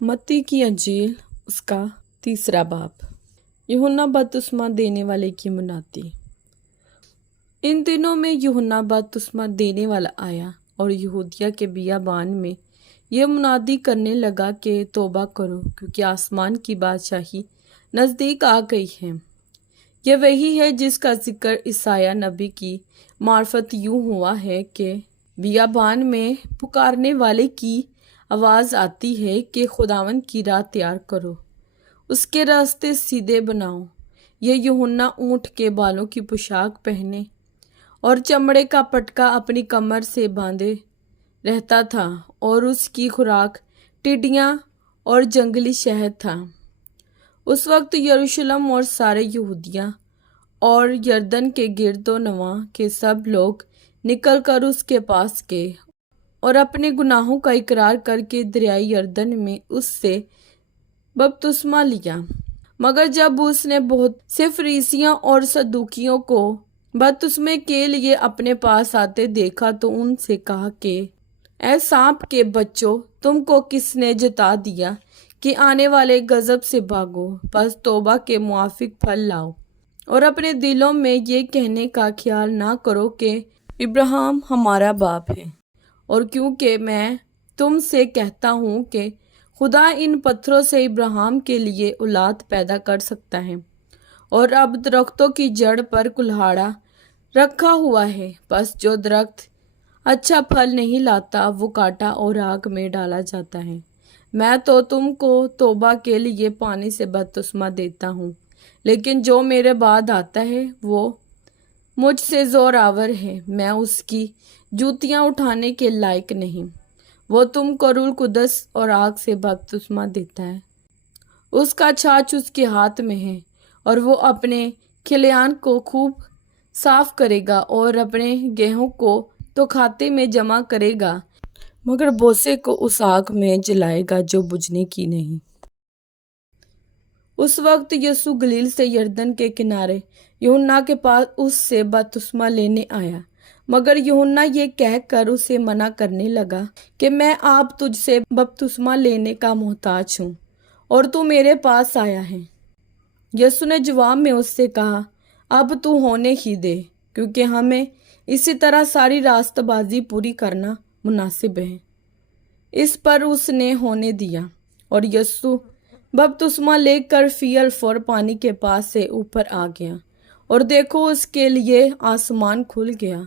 मत्ती की अंजील उसका 3 बाब। यूहन्ना बपतिस्मा देने वाले की मुनादी। इन दिनों में यूहन्ना बपतिस्मा देने वाला आया और यहूदिया के बियाबान में यह मुनादी करने लगा कि तौबा करो, क्योंकि आसमान की बादशाही नज़दीक आ गई है। यह वही है जिसका जिक्र ईसाया नबी की मार्फत यूं हुआ है कि बियाबान में पुकारने वाले की आवाज़ आती है कि खुदावंद की राह तैयार करो, उसके रास्ते सीधे बनाओ। यह यूहन्ना ऊँट के बालों की पोशाक पहने और चमड़े का पटका अपनी कमर से बांधे रहता था, और उसकी खुराक टिड्डियाँ और जंगली शहद था। उस वक्त यरूशलेम और सारे यहूदिया और यरदन के गिरदो नवा के सब लोग निकल कर उसके पास गए और अपने गुनाहों का इकरार करके दरियाई यरदन में उससे बपतिस्मा लिया। मगर जब उसने बहुत से फरीसियों और सदूकियों को बपतिस्मे के लिए अपने पास आते देखा तो उनसे कहा कि ऐ सांप के बच्चों, तुमको किसने जता दिया कि आने वाले गजब से भागो? बस तौबा के मुआफिक फल लाओ और अपने दिलों में ये कहने का ख्याल ना करो कि इब्राहिम हमारा बाप है। और क्योंकि मैं तुमसे कहता हूँ कि खुदा इन पत्थरों से इब्राहिम के लिए औलाद पैदा कर सकता है। और अब दरख्तों की जड़ पर कुल्हाड़ा रखा हुआ है, बस जो दरख्त अच्छा फल नहीं लाता वो काटा और आग में डाला जाता है। मैं तो तुमको तौबा के लिए पानी से बपतिस्मा देता हूँ, लेकिन जो मेरे बाद आता है वो मुझसे जोरावर है। मैं उसकी जूतियाँ उठाने के लायक नहीं। वो तुमको रूह कुदस और आग से बपतिस्मा देता है। उसका छाछ उसके हाथ में है और वो अपने खलियान को खूब साफ करेगा और अपने गेहूं को तो खाते में जमा करेगा, मगर बोसे को उस आग में जलाएगा जो बुझने की नहीं। उस वक्त यीशु गलील से यरदन के किनारे यूहन्ना के पास उससे बपतिस्मा लेने आया, मगर यूहन्ना ये कहकर उसे मना करने लगा कि मैं आप तुझसे बपतिस्मा लेने का मोहताज हूँ और तू मेरे पास आया है। यीशु ने जवाब में उससे कहा, अब तू होने ही दे, क्योंकि हमें इसी तरह सारी रास्तबाजी पूरी करना मुनासिब है। इस पर उसने होने दिया और यीशु बपतिस्मा लेकर फियल फोर पानी के पास से ऊपर आ गया, और देखो उसके लिए आसमान खुल गया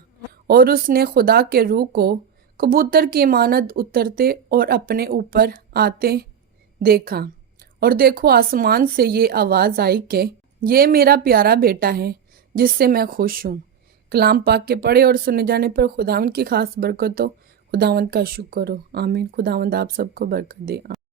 और उसने खुदा के रूह को कबूतर की मानद उतरते और अपने ऊपर आते देखा। और देखो आसमान से ये आवाज़ आई कि ये मेरा प्यारा बेटा है जिससे मैं खुश हूँ। कलाम पाक के पढ़े और सुने जाने पर खुदावंद की खास बरकत हो। खुदावंद का शुक्र हो। आमीन। खुदावंद आप सबको बरकत दे।